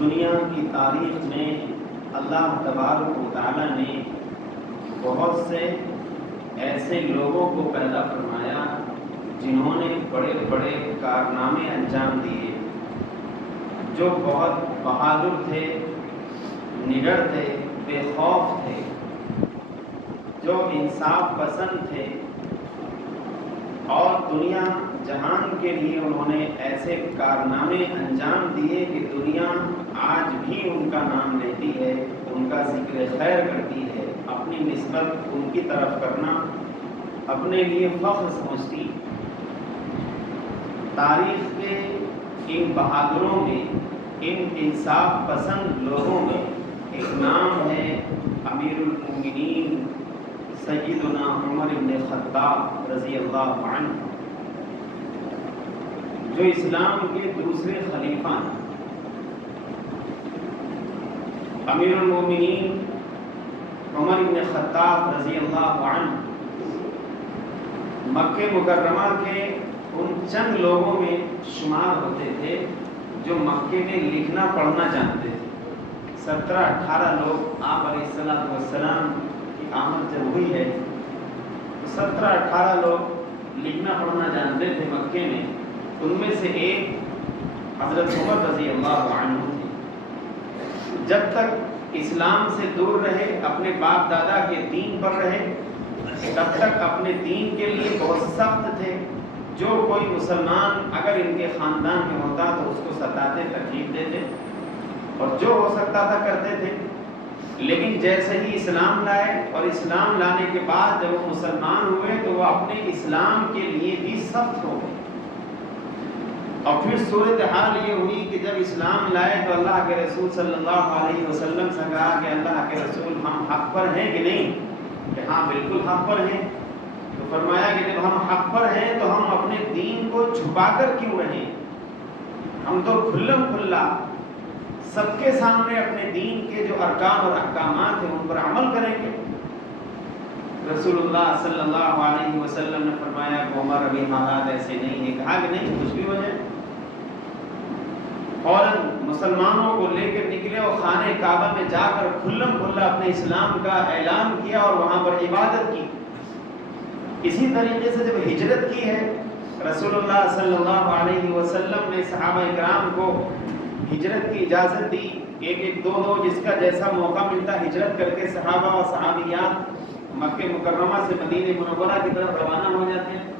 دنیا کی تاریخ میں اللہ تبارک و تعالیٰ نے بہت سے ایسے لوگوں کو پیدا فرمایا جنہوں نے بڑے بڑے کارنامے انجام دیے، جو بہت بہادر تھے، نڈر تھے، بے خوف تھے، جو انصاف پسند تھے، اور دنیا جہان کے لیے انہوں نے ایسے کارنامے انجام دیے کہ دنیا آج بھی ان کا نام لیتی ہے، ان کا ذکر خیر کرتی ہے، اپنی نسبت ان کی طرف کرنا اپنے لیے فخر سمجھتی۔ تاریخ کے ان بہادروں میں، ان انصاف پسند لوگوں میں ایک نام ہے امیر المومنین سیدنا عمر بن خطاب رضی اللہ عنہ، جو اسلام کے دوسرے خلیفہ ہیں۔ امیر المومنین عمر بن خطاب رضی اللہ عنہ مکہ مکرمہ کے ان چند لوگوں میں شمار ہوتے تھے جو مکے میں لکھنا پڑھنا جانتے تھے۔ 17-18 لوگ آپ علیہ السلام کی آمد جب ہوئی ہے، 17-18 لوگ لکھنا پڑھنا جانتے تھے مکے میں۔ ان میں سے ایک حضرت عمر رضی اللہ عنہ تھے۔ جب تک اسلام سے دور رہے، اپنے باپ دادا کے دین پر رہے، تب تک اپنے دین کے لیے بہت سخت تھے۔ جو کوئی مسلمان اگر ان کے خاندان میں ہوتا تو اس کو ستاتے، تکلیف دیتے، اور جو ہو سکتا تھا کرتے تھے۔ لیکن جیسے ہی اسلام لائے اور اسلام لانے کے بعد جب وہ مسلمان ہوئے تو وہ اپنے اسلام کے لیے بھی سخت ہو گئے۔ اور پھر صورتحال یہ ہوئی کہ جب اسلام لائے تو اللہ کے رسول صلی اللہ علیہ وسلم سے کہا کہ اللہ کے رسول ہم حق پر ہیں کہ نہیں؟ کہ ہاں بالکل حق پر ہیں۔ تو فرمایا کہ جب ہم حق پر ہیں تو ہم اپنے دین کو چھپا کر کیوں رہیں؟ ہم تو کھلم کھلا سب کے سامنے اپنے دین کے جو ارکان اور احکامات ہیں ان پر عمل کریں گے۔ رسول اللہ صلی اللہ علیہ وسلم نے فرمایا کہ عمر ابھی حالات ایسے نہیں ہیں۔ کہا کہ نہیں، کچھ بھی ہو جائے۔ فوراً مسلمانوں کو لے کر نکلے اور خانہ کعبہ میں جا کر کھلم کھلا اپنے اسلام کا اعلان کیا اور وہاں پر عبادت کی۔ اسی طریقے سے جب ہجرت کی ہے، رسول اللہ صلی اللہ علیہ وسلم نے صحابہ کرام کو ہجرت کی اجازت دی، ایک دو جس کا جیسا موقع ملتا ہجرت کر کے صحابہ اور صحابیات مکہ مکرمہ سے مدینہ منورہ کی طرف روانہ ہو جاتے ہیں۔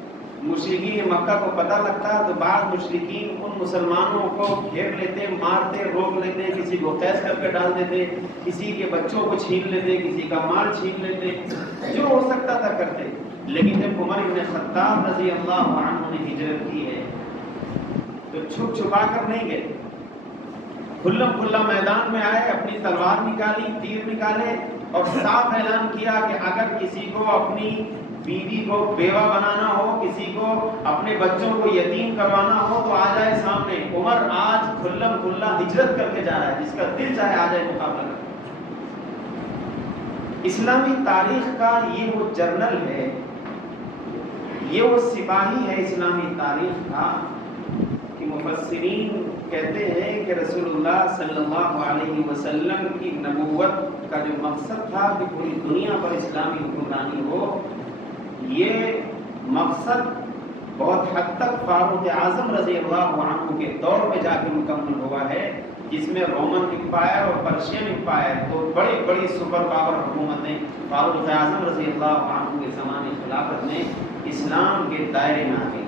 مشرکین مکہ کو پتہ لگتا تو بعض مشرکین ان مسلمانوں کو گھیر لیتے، مارتے، روک لیتے، کسی کو قید کر کے ڈال دیتے، کسی کے بچوں کو چھین لیتے، کسی کا مال چھین لیتے، جو ہو سکتا تھا کرتے۔ لیکن جب عمر بن خطاب رضی اللہ عنہ نے ہجرت کی ہے تو چھپ چھپا کر نہیں گئے، کھلم کھلا میدان میں آئے، اپنی تلوار نکالی، تیر نکالے اور صاف اعلان کیا کہ اگر کسی کو اپنی بیوی کو بیوہ بنانا ہو، کسی کو اپنے بچوں کو یتیم کروانا ہو تو آ جائے سامنے۔ عمر آج کھلم کھلا ہجرت کر کے جا رہا ہے، جس کا دل چاہے آ جائے مقابلہ کر۔ اسلامی تاریخ کا یہ وہ جرنل ہے، یہ وہ سپاہی ہے اسلامی تاریخ کا کہ مفسرین کہتے ہیں کہ رسول اللہ صلی اللہ علیہ وسلم کی نبوت کا جو مقصد تھا کہ پوری دنیا پر اسلامی حکمرانی ہو، یہ مقصد بہت حد تک فاروق اعظم رضی اللہ عنہ کے دور میں جا کے مکمل ہوا ہے، جس میں رومن امپائر اور پرشین امپائر تو بڑی بڑی سپر پاور حکومتیں فاروق اعظم رضی اللہ عنہ کے زمانے خلافت میں اسلام کے دائرے میں آ گئی۔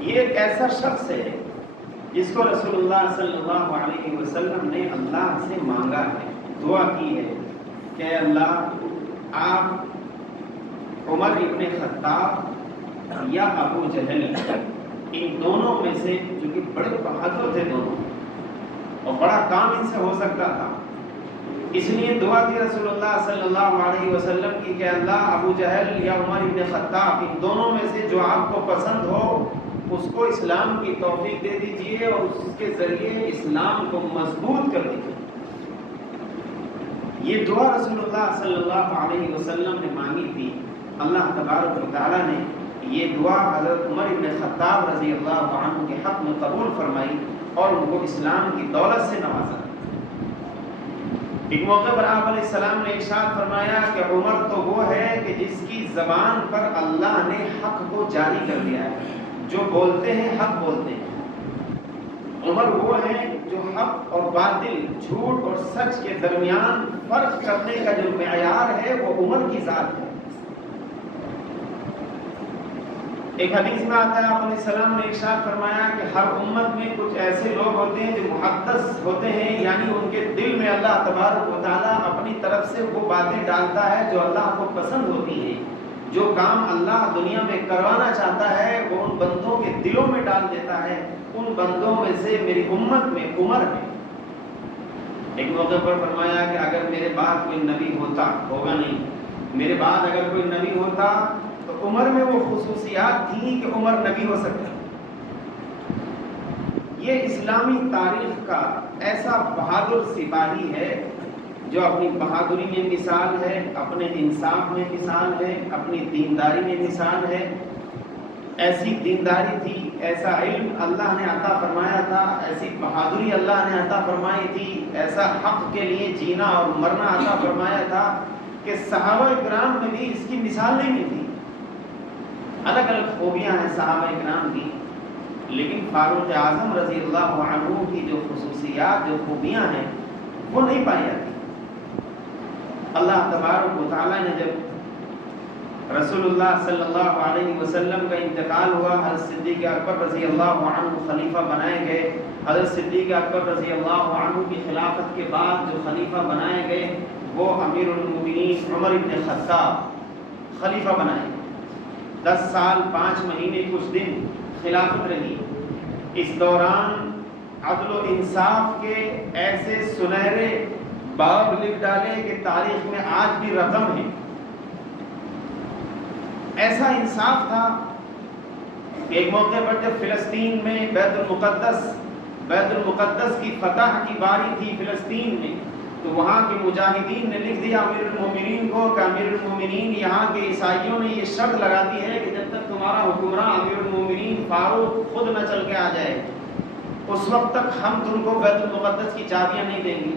یہ ایک ایسا شخص ہے جس کو رسول اللہ صلی اللہ علیہ وسلم نے اللہ سے مانگا ہے، دعا کی ہے کہ اللہ آپ عمر ابن خطاب یا ابو جہل ان دونوں میں سے، جو کہ بڑے بہادر تھے دونوں اور بڑا کام ان سے ہو سکتا تھا، اس لیے دعا کی رسول اللہ صلی اللہ علیہ وسلم کی کہ اللہ ابو جہل یا عمر ابن خطاب ان دونوں میں سے جو آپ کو پسند ہو اس کو اسلام کی توفیق دے دیجئے اور اس کے ذریعے اسلام کو مضبوط کر دیجئے۔ یہ دعا رسول اللہ صلی اللہ علیہ وسلم نے مانگی تھی۔ اللہ تبارک و تعالیٰ نے یہ دعا حضرت عمر ابن خطاب رضی اللہ عنہ کے حق میں قبول فرمائی اور ان کو اسلام کی دولت سے نوازا۔ ایک موقع پر آپ علیہ السلام نے ارشاد فرمایا کہ عمر تو وہ ہے کہ جس کی زبان پر اللہ نے حق کو جاری کر دیا ہے، جو بولتے ہیں حق بولتے ہیں۔ عمر وہ ہیں جو حق اور باطل، جھوٹ اور سچ کے درمیان فرق کرنے کا جو معیار ہے وہ عمر کی ذات ہے۔ ایک حدیث میں آتا ہے آپ علیہ السلام نے ارشاد فرمایا کہ ہر امت میں کچھ ایسے لوگ ہوتے ہیں جو محدث ہوتے ہیں، یعنی ان کے دل میں اللہ تبارک و تعالیٰ اپنی طرف سے وہ باتیں ڈالتا ہے جو اللہ کو پسند ہوتی ہیں۔ جو کام اللہ دنیا میں کروانا چاہتا ہے وہ ان بندوں کے دلوں میں ڈال دیتا ہے۔ ان بندوں میں سے میری امت میں عمر ہے۔ ایک موقع پر فرمایا کہ اگر میرے بعد کوئی نبی ہوتا، ہوگا نہیں، میرے بعد اگر کوئی نبی ہوتا تو عمر میں وہ خصوصیات تھیں کہ عمر نبی ہو سکتا۔ یہ اسلامی تاریخ کا ایسا بہادر سپاہی ہے جو اپنی بہادری میں مثال ہے، اپنے انصاف میں مثال ہے، اپنی دینداری میں مثال ہے۔ ایسی دینداری تھی، ایسا علم اللہ نے عطا فرمایا تھا، ایسی بہادری اللہ نے عطا فرمائی تھی، ایسا حق کے لیے جینا اور مرنا عطا فرمایا تھا کہ صحابہ کرام میں بھی اس کی مثال نہیں ملتی۔ الگ الگ خوبیاں ہیں صحابہ کرام کی، لیکن فاروق اعظم رضی اللہ عنہ کی جو خصوصیات، جو خوبیاں ہیں وہ نہیں پائی جاتی۔ اللہ تبارک و تعالیٰ نے جب رسول اللہ صلی اللہ علیہ وسلم کا انتقال ہوا، حضرت صدیق اکبر رضی اللہ عنہ خلیفہ بنائے گئے۔ حضرت صدیق اکبر رضی اللہ عنہ کی خلافت کے بعد جو خلیفہ بنائے گئے وہ امیر المومنین عمر ابن خطاب خلیفہ بنائے۔ 10 سال 5 مہینے کچھ دن خلافت رہی۔ اس دوران عدل و انصاف کے ایسے سنہرے باب لکھ ڈالے کہ تاریخ میں آج بھی رقم ہے۔ ایسا انصاف تھا کہ ایک موقع پر جب فلسطین میں بیت المقدس کی فتح کی باری تھی فلسطین میں، تو وہاں کے مجاہدین نے لکھ دیا امیر المومنین کو کہ امیر المومنین، یہاں کے عیسائیوں نے یہ شرط لگا دی ہے کہ جب تک تمہارا حکمراں امیر المومنین فاروق خود نہ چل کے آ جائے اس وقت تک ہم تم کو بیت المقدس کی چابیاں نہیں دیں گے۔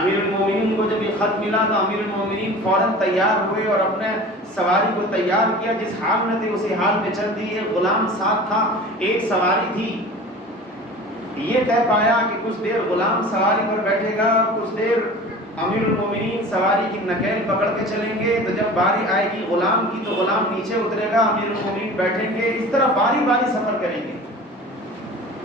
امیر المومنین کو جب یہ خط ملا تو امیر المومنین فوراً تیار ہوئے اور اپنے سواری کو تیار کیا، جس حال میں تھے اسی حال میں چل دی۔ ایک غلام ساتھ تھا، ایک سواری تھی۔ یہ طے پایا کہ کچھ دیر غلام سواری پر بیٹھے گا اور کچھ دیر امیر المومنین سواری کی نکیل پکڑ کے چلیں گے، تو جب باری آئے گی غلام کی تو غلام نیچے اترے گا، امیر المومنین بیٹھیں گے، اس طرح باری باری سفر کریں گے۔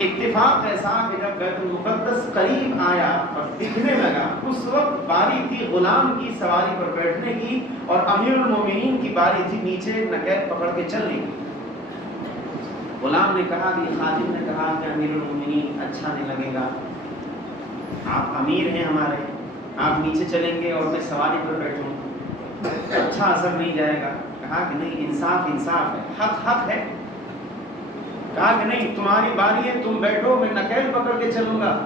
اتفاق ایسا کہ جب بیت المقدس قریب آیا اور دکھنے لگا، اس وقت باری تھی غلام کی سواری پر بیٹھنے کی اور امیر المومنین کی باری تھی نیچے نکیل پکڑ کے چلنے کی۔ غلام نے کہا کہ خادم نے کہا کہ امیر المومنین اچھا نہیں لگے گا، آپ امیر ہیں ہمارے، آپ نیچے چلیں گے اور میں سواری پر بیٹھوں، اچھا اثر نہیں جائے گا۔ کہا کہ نہیں، انصاف انصاف ہے، حق حق ہے۔ کہا کہ نہیں، تمہاری باری ہے، تم بیٹھو، میں نکیل پکڑ کے چلوں گا۔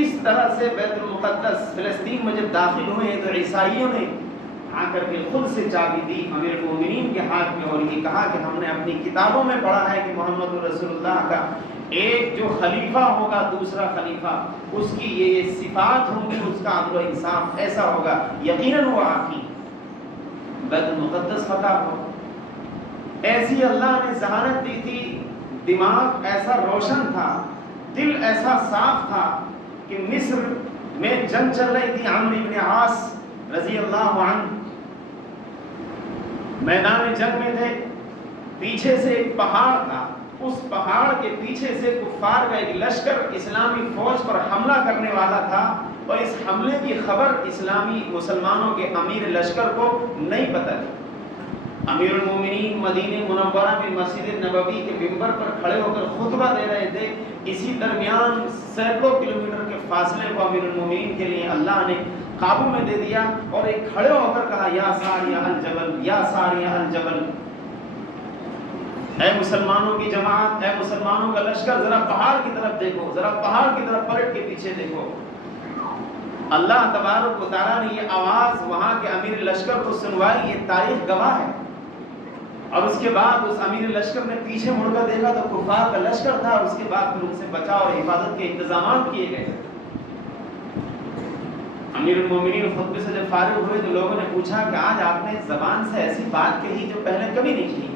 اس طرح سے بیت المقدس فلسطین میں جب داخل ہوئے تو عیسائیوں نے آ کر کے خود سے چابی دی امیر المومنین کے ہاتھ میں اور یہ کہا کہ ہم نے اپنی کتابوں میں پڑھا ہے کہ محمد رسول اللہ کا ایک جو خلیفہ ہوگا، دوسرا خلیفہ، اس کی یہ صفات ہوں گی، اس کا عدل و انصاف ایسا ہوگا، یقیناً وہ آخی بیت المقدس فتح ہو۔ ایسی اللہ نے ذہانت دی تھی، دماغ ایسا روشن تھا، دل ایسا صاف تھا کہ مصر میں جنگ چل رہی تھی، عمرو بن عاص رضی اللہ عنہ میدان جنگ میں تھے، پیچھے سے ایک پہاڑ تھا، اس پہاڑ کے پیچھے سے کفار کا ایک لشکر اسلامی فوج پر حملہ کرنے والا تھا اور اس حملے کی خبر اسلامی مسلمانوں کے امیر لشکر کو نہیں پتہ تھی۔ امیر المومنین مدینہ منورہ میں مسجد نبوی کے ممبر پر کھڑے ہو کر خطبہ دے رہے تھے، اسی درمیان سینکڑوں کلومیٹر کے فاصلے کو امیر المومنین کے لیے اللہ نے قابو میں دے دیا اور ایک کھڑے ہو کر کہا یا ساریہ الجبل، یا ساریہ الجبل، اے مسلمانوں کی جماعت، اے مسلمانوں کا لشکر، ذرا پہاڑ کی طرف دیکھو، ذرا پہاڑ کی طرف پلٹ کے پیچھے دیکھو۔ اللہ تبارک و تعالیٰ نے یہ آواز وہاں کے امیر لشکر کو سنوائی، یہ تاریخ گواہ ہے۔ اور اس کے بعد اس امیر لشکر نے پیچھے مڑ کر دیکھا تو کفار کا لشکر تھا، اور اس کے بعد پھر ان سے بچاؤ اور حفاظت کے انتظامات کیے گئے۔ امیر المومنین خطبے سے جب فارغ ہوئے تو لوگوں نے پوچھا کہ آج آپ نے زبان سے ایسی بات کہی جو پہلے کبھی نہیں کی۔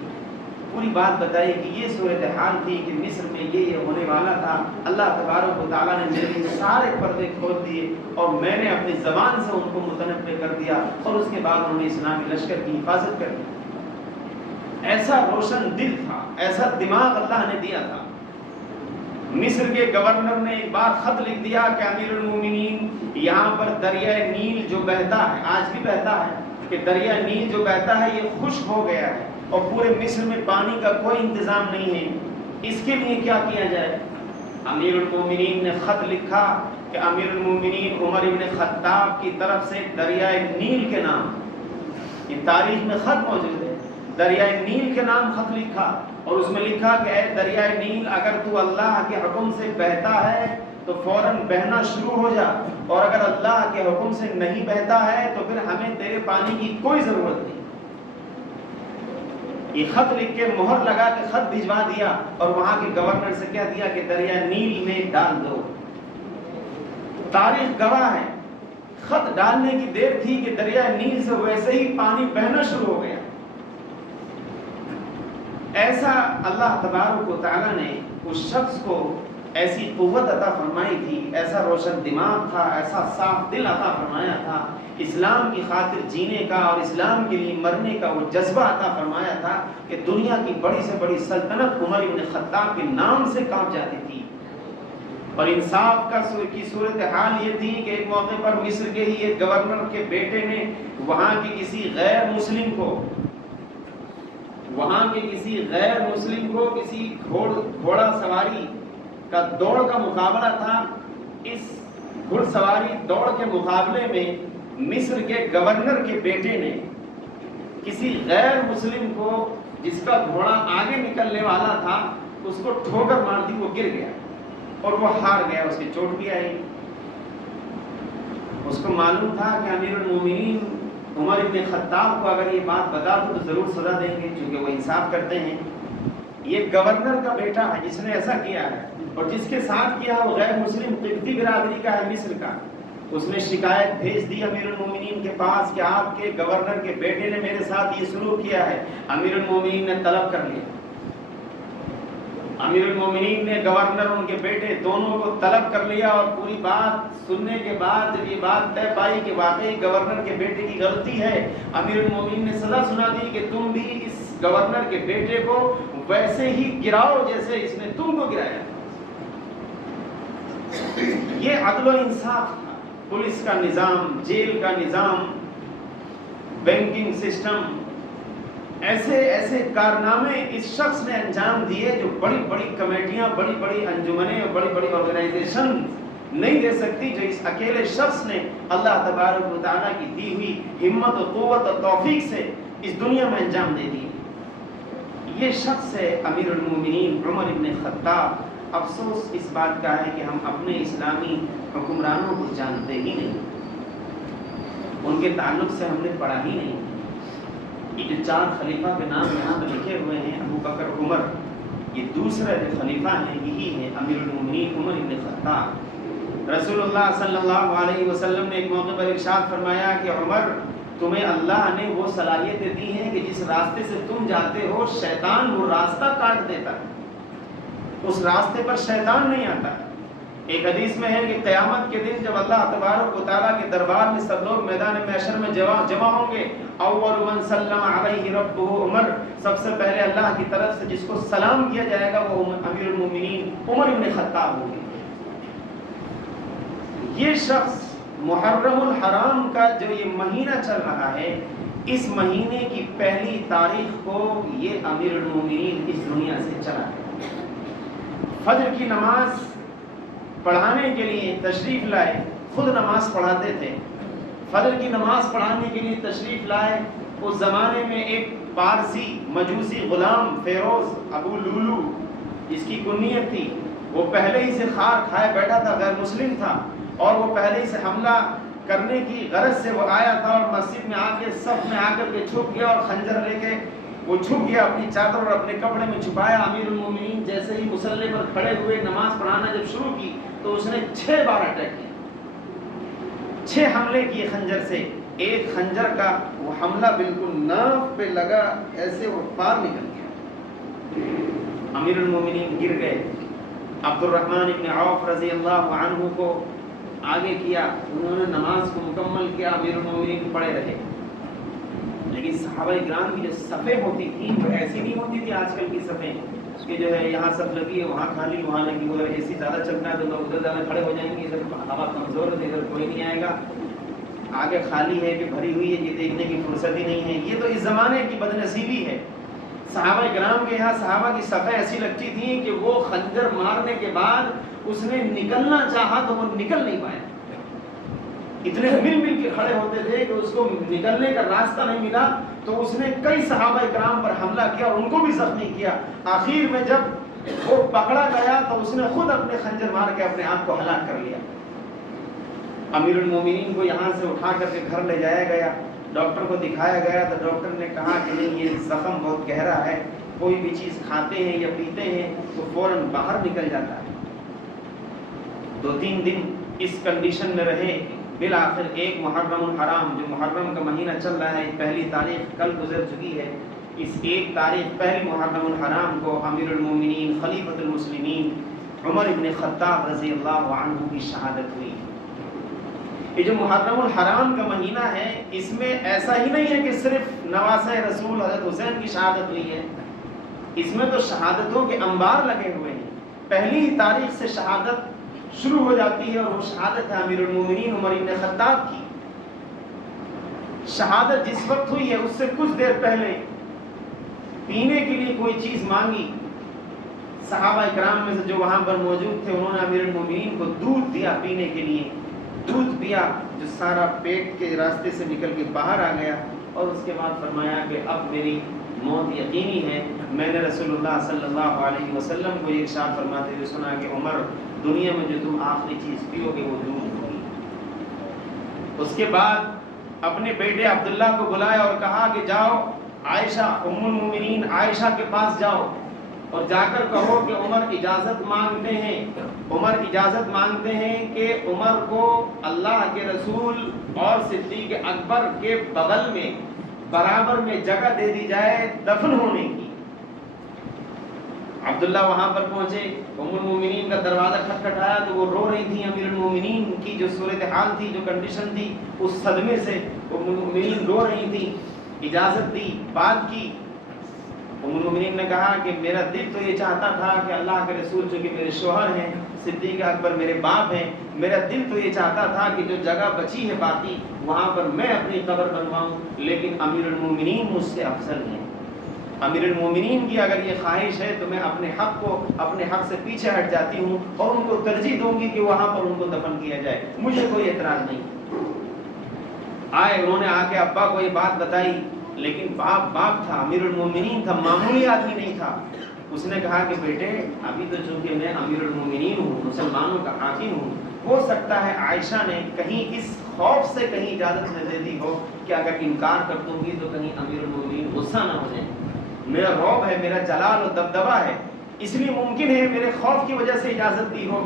پوری بات بتائی کہ یہ صورتحال تھی کہ مصر میں یہ ہونے والا تھا، اللہ تبارک و تعالیٰ نے میرے سارے پردے کھول دیے اور میں نے اپنی زبان سے ان کو متنبع کر دیا، اور اس کے بعد انہوں نے اسلامی لشکر کی حفاظت کر دی۔ ایسا روشن دل تھا، ایسا دماغ اللہ نے دیا تھا۔ مصر کے گورنر نے ایک بار خط لکھ دیا کہ امیر المومنین، یہاں پر دریائے نیل جو بہتا ہے، آج بھی بہتا ہے، کہ دریائے نیل جو بہتا ہے یہ خشک ہو گیا ہے اور پورے مصر میں پانی کا کوئی انتظام نہیں ہے، اس کے لیے کیا کیا جائے؟ امیر المومنین نے خط لکھا کہ امیر المومنین عمر ابن خطاب کی طرف سے دریائے نیل کے نام، یہ تاریخ میں خط موجود ہے، دریائے نیل کے نام خط لکھا، اور اس میں لکھا کہ اے دریائے نیل، اگر تو اللہ کے حکم سے بہتا ہے تو فوراً بہنا شروع ہو جا، اور اگر اللہ کے حکم سے نہیں بہتا ہے تو پھر ہمیں تیرے پانی کی کوئی ضرورت نہیں۔ یہ خط لکھ کے مہر لگا کے خط بھجوا دیا اور وہاں کے گورنر سے کہہ دیا کہ دریائے نیل میں ڈال دو۔ تاریخ گواہ ہے، خط ڈالنے کی دیر تھی کہ دریائے نیل سے ویسے ہی پانی بہنا شروع ہو گیا۔ ایسا اللہ تبارک و تعالیٰ نے اس شخص کو ایسی قوت عطا فرمائی تھی، ایسا روشن دماغ تھا، ایسا صاف دل عطا فرمایا تھا، اسلام کی خاطر جینے کا اور اسلام کے لیے مرنے کا وہ جذبہ عطا فرمایا تھا کہ دنیا کی بڑی سے بڑی سلطنت عمر ابن خطاب کے نام سے کانپ جاتی تھی۔ اور انصاف کی صورتحال یہ تھی کہ ایک موقع پر مصر کے ہی ایک گورنر کے بیٹے نے وہاں کے کسی غیر مسلم کو کسی گھوڑا سواری کا دوڑ کا مقابلہ تھا، اس گھڑ سواری دوڑ کے مقابلے میں مصر کے گورنر کے بیٹے نے کسی غیر مسلم کو جس کا گھوڑا آگے نکلنے والا تھا اس کو ٹھوکر مار دی، وہ گر گیا اور وہ ہار گیا، اس کی چوٹ بھی آئی۔ اس کو معلوم تھا کہ امیر المومنین عمر ابن خطاب کو اگر یہ بات بتا دو تو ضرور سزا دیں گے، کیونکہ وہ انصاف کرتے ہیں۔ یہ گورنر کا بیٹا ہے جس نے ایسا کیا ہے، اور جس کے ساتھ کیا وہ غیر مسلم قبطی برادری کا ہے، مصر کا۔ اس نے شکایت بھیج دی امیر المومنین کے پاس کہ آپ کے گورنر کے بیٹے نے میرے ساتھ یہ سلوک کیا ہے۔ امیر المومنین نے طلب کر لیا، امیر المومنین نے گورنر ان کے بیٹے دونوں کو طلب کر لیا، اور پوری بات سننے کے بعد جب یہ بات طے پائی کہ واقعی گورنر کے بیٹے کی غلطی ہے، امیر المومنین نے سزا سنا دی کہ تم بھی اس گورنر کے بیٹے کو ویسے ہی گراؤ جیسے اس نے تم کو گرایا۔ یہ عدل و انصاف تھا۔ پولیس کا نظام، جیل کا نظام، بینکنگ سسٹم، ایسے کارنامے اس شخص نے انجام دیے جو بڑی بڑی کمیٹیاں، بڑی بڑی انجمنیں اور بڑی بڑی آرگنائزیشن نہیں دے سکتی، جو اس اکیلے شخص نے اللہ تبارک و تعالیٰ کی دی ہوئی ہمت و قوت اور توفیق سے اس دنیا میں انجام دے دی۔ یہ شخص ہے امیر المومنین عمر ابن خطاب۔ افسوس اس بات کا ہے کہ ہم اپنے اسلامی حکمرانوں کو جانتے ہی نہیں، ان کے تعلق سے ہم نے پڑھا ہی نہیں۔ یہ جو 4 خلیفہ کے نام یہاں پہ لکھے ہوئے ہیں، ابو بکر، عمر، یہ دوسرے جو خلیفہ ہیں یہی ہیں امیر المومنین عمر ابن خطاب۔ رسول اللہ صلی اللہ علیہ وسلم نے ایک موقع پر ارشاد فرمایا کہ عمر، تمہیں اللہ نے وہ صلاحیتیں دی ہیں کہ جس راستے سے تم جاتے ہو شیطان وہ راستہ کاٹ دیتا ہے، اس راستے پر شیطان نہیں آتا۔ ایک حدیث میں ہے کہ قیامت کے دن جب اللہ تبارک و تعالیٰ کے دربار میں سب لوگ میدان محشر میں جمع ہوں گے، اول من سلم علیہ ربہ عمر، سب سے پہلے اللہ کی طرف سے جس کو سلام کیا جائے گا وہ امیر المومنین عمر ابن خطاب ہوں گے۔ یہ شخص محرم الحرام کا جو یہ مہینہ چل رہا ہے، اس مہینے کی پہلی تاریخ کو یہ امیر المومنین اس دنیا سے چلا گیا۔ فجر کی نماز پڑھانے کے لیے تشریف لائے، خود نماز پڑھاتے تھے، فجر کی نماز پڑھانے کے لیے تشریف لائے۔ اس زمانے میں ایک پارسی مجوسی غلام فیروز ابو لولو جس کی کنیت تھی، وہ پہلے ہی سے خار کھائے بیٹھا تھا، غیر مسلم تھا، اور وہ پہلے ہی سے حملہ کرنے کی غرض سے وہ آیا تھا، اور مسجد میں آ کے صف میں آ کر کے چھپ گیا اور خنجر لے کے وہ چھپ گیا, اپنی چادر اور اپنے کپڑے میں چھپایا. امیر المومنین جیسے ہی مصلی پر کھڑے ہوئے نماز پڑھانا جب شروع کی تو اس نے 6 بار اٹیک کیا, 6 حملے کیے خنجر سے. ایک خنجر کا وہ حملہ بالکل ناف پہ لگا, ایسے وہ پار نکل گیا. امیر المومنین گر گئے. عبد الرحمن ابن عوف رضی اللہ عنہ کو آگے کیا, انہوں نے نماز کو مکمل کیا, امیر المومنین پڑے رہے. لیکن صحابہ کرام کی جو صفیں ہوتی تھیں وہ ایسی نہیں ہوتی تھی آج کل کی صفیں کہ جو ہے یہاں صف لگی ہے, وہاں خالی, وہاں لگی, ادھر اے سی زیادہ چلتا ہے تو لوگ ادھر زیادہ کھڑے ہو جائیں گے, ادھر ہوا کمزور ہے, ادھر کوئی نہیں آئے گا. آگے خالی ہے کہ بھری ہوئی ہے, یہ دیکھنے کی فرصت ہی نہیں ہے. یہ تو اس زمانے کی بد نصیبی ہے. صحابہ کرام کے یہاں صحابہ کی صفیں ایسی لگتی تھیں کہ وہ خنجر مارنے کے بعد اس نے نکلنا چاہا تو وہ نکل نہیں پایا. اتنے مل کے کھڑے ہوتے تھے کہ اس کو نکلنے کا راستہ نہیں ملا, تو اس نے کئی صحابہ کرام پر حملہ کیا اور ان کو بھی زخمی کیا. آخر میں جب وہ پکڑا گیا تو اس نے خود اپنے خنجر مار کے اپنے آپ کو ہلاک کر لیا. امیر المومنین کو یہاں سے اٹھا کر کے گھر لے جایا گیا, ڈاکٹر کو دکھایا گیا تو ڈاکٹر نے کہا کہ نہیں, یہ زخم بہت گہرا ہے, کوئی بھی چیز کھاتے ہیں یا پیتے ہیں تو فوراً باہر نکل جاتا ہے. 2-3 دن اس کنڈیشن میں رہے. بالآخر 1 محرم الحرام, جو محرم کا مہینہ چل رہا ہے, 1 تاریخ کل گزر چکی ہے, اس 1 تاریخ 1 محرم الحرام کو امیر المومنین خلیفۃ المسلمین عمر ابن خطاب رضی اللہ عنہ کی شہادت ہوئی. یہ جو محرم الحرام کا مہینہ ہے, اس میں ایسا ہی نہیں ہے کہ صرف نواسہ رسول حضرت حسین کی شہادت ہوئی ہے, اس میں تو شہادتوں کے انبار لگے ہوئے ہیں. 1 تاریخ سے شہادت شروع ہو جاتی ہے, اور وہ شہادت ہے امیر المومنین عمر ابن خطاب کی. شہادت جس وقت ہوئی ہے اس سے کچھ دیر پہلے پینے کے لیے کوئی چیز مانگی. صحابہ کرام میں سے جو وہاں پر موجود تھے, انہوں نے امیر المومنین کو دودھ دیا پینے کے لیے. دودھ پیا جو سارا پیٹ کے راستے سے نکل کے باہر آ گیا, اور اس کے بعد فرمایا کہ اب میری موت یقینی ہے. میں نے رسول اللہ صلی اللہ علیہ وسلم کو یہ ارشاد فرماتے ہوئے سنا کہ عمر, دنیا میں جو تم آخری چیز پیو گے وہ دودھ ہوگی. اس کے بعد اپنے بیٹے عبداللہ کو بلایا اور کہا کہ جاؤ عائشہ, ام المومنین عائشہ کے پاس جاؤ اور جا کر کہو کہ عمر اجازت مانگتے ہیں, عمر اجازت مانگتے ہیں کہ عمر کو اللہ کے رسول اور صدیق اکبر کے بغل میں برابر میں جگہ دے دی جائے دفن ہونے کی. عبداللہ وہاں پر پہنچے, ام المومنین کا دروازہ کھٹکھٹایا تو وہ رو رہی تھی. امیر المومنین کی جو صورتحال تھی, جو کنڈیشن تھی, اس صدمے سے ام المومنین رو رہی تھی. اجازت دی, بات کی. ام المومنین نے کہا کہ میرا دل تو یہ چاہتا تھا کہ اللہ کے رسول چونکہ میرے شوہر ہیں, صدیق اکبر میرے باپ ہیں, میرا دل تو یہ چاہتا تھا کہ جو جگہ بچی ہے باقی وہاں پر میں اپنی قبر بنواؤں, لیکن امیر المومنین مجھ سے افضل ہیں. امیر المومنین کی اگر یہ خواہش ہے تو میں اپنے حق سے پیچھے ہٹ جاتی ہوں اور ان کو ترجیح دوں گی کہ وہاں پر ان کو دفن کیا جائے, مجھے کوئی اعتراض نہیں. آئے, انہوں نے آ کے ابا کو یہ بات بتائی, لیکن باپ تھا, امیر المومنین تھا, معمولی آدمی نہیں تھا. اس نے کہا کہ بیٹے ابھی تو چونکہ میں امیر المومنین ہوں, مسلمانوں کا حاکم ہوں, ہو سکتا ہے عائشہ نے کہیں اس خوف سے کہیں اجازت نہ دے دی ہو کہ اگر انکار کر دوں گی تو کہیں امیر المومنین غصہ نہ ہو جائیں. میرا رعب ہے, میرا جلال و دبدبہ ہے, اس لیے ممکن ہے میرے خوف کی وجہ سے اجازت دی ہو.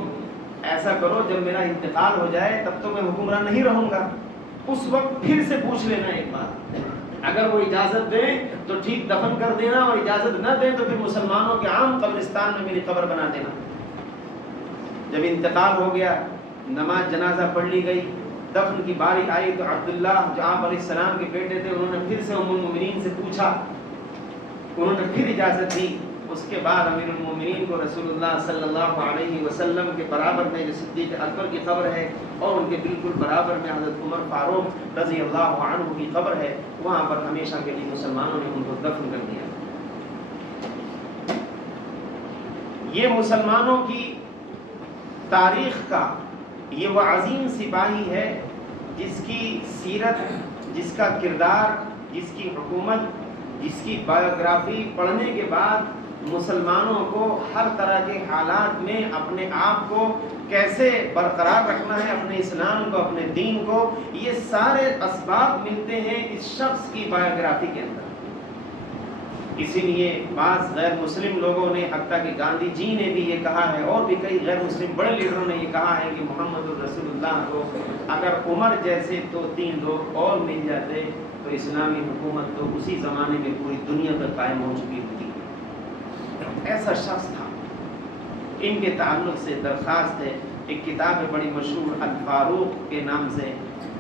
ایسا کرو جب میرا انتقال ہو جائے تب تو میں حکمران نہیں رہوں گا, اس وقت پھر سے پوچھ لینا ایک بار, اگر وہ اجازت دیں تو ٹھیک دفن کر دینا, اور اجازت نہ دیں تو پھر مسلمانوں کے عام قبرستان میں میری قبر بنا دینا. جب انتقال ہو گیا, نماز جنازہ پڑھ لی گئی, دفن کی باری آئی تو عبداللہ جو آپ علیہ السلام کے بیٹے تھے, انہوں نے پھر سے ام المومنین سے پوچھا, انہوں نے پھر اجازت دی. اس کے بعد امیر المومنین کو رسول اللہ صلی اللہ علیہ وسلم کے برابر میں جو صدیق اکبر کی قبر ہے اور ان کے بالکل برابر میں حضرت عمر فاروق رضی اللہ عنہ کی قبر ہے, وہاں پر ہمیشہ کے لیے مسلمانوں نے ان کو دفن کر دیا. یہ مسلمانوں کی تاریخ کا یہ وہ عظیم سپاہی ہے جس کی سیرت, جس کا کردار, جس کی حکومت, جس کی بایوگرافی پڑھنے کے بعد مسلمانوں کو ہر طرح کے حالات میں اپنے آپ کو کیسے برقرار رکھنا ہے, اپنے اسلام کو, اپنے دین کو, یہ سارے اسباب ملتے ہیں اس شخص کی بایوگرافی کے اندر. اسی لیے بعض غیر مسلم لوگوں نے، حتیٰ کہ گاندھی جی نے بھی یہ کہا ہے، اور بھی کئی غیر مسلم بڑے لیڈروں نے یہ کہا ہے کہ محمد الرسول اللہ کو اگر عمر جیسے 2-3 لوگ اور مل جاتے تو اسلامی حکومت تو اسی زمانے میں پوری دنیا پر قائم ہو چکی ہوتی۔ ایسا شخص تھا۔ ان کے تعلق سے درخواست ہے، ایک کتاب ہے بڑی مشہور الفاروق کے نام سے،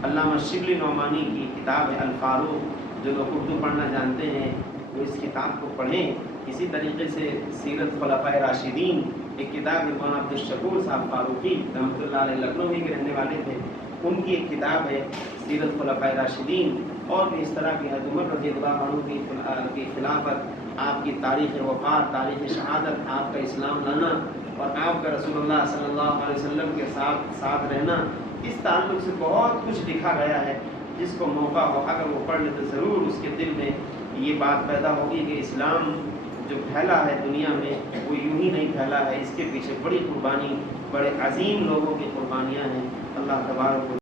علامہ شبلی نعمانی کی کتاب ہے الفاروق، جو لوگ اردو پڑھنا جانتے ہیں وہ اس کتاب کو پڑھیں۔ اسی طریقے سے سیرت خلفائے راشدین ایک کتاب ہے، مولانا عبدالشکور صاحب فاروقی رحمۃ اللہ علیہ لکھنؤ ہی کے رہنے والے تھے، ان کی ایک کتاب ہے سیرت خلفائے راشدین، اور بھی اس طرح کی حضرت عمر رضی اللہ عنہ کی خلافت، آپ کی تاریخ وفات، تاریخ شہادت، آپ کا اسلام لانا اور آپ کا رسول اللہ صلی اللہ علیہ وسلم کے ساتھ رہنا، اس تعلق سے بہت کچھ لکھا گیا ہے۔ جس کو موقع ہو اگر وہ پڑھ لے تو ضرور اس کے دل میں یہ بات پیدا ہوگی کہ اسلام جو پھیلا ہے دنیا میں وہ یوں ہی نہیں پھیلا ہے، اس کے پیچھے بڑی قربانی، بڑے عظیم لوگوں کی قربانیاں ہیں۔ اللہ تبارک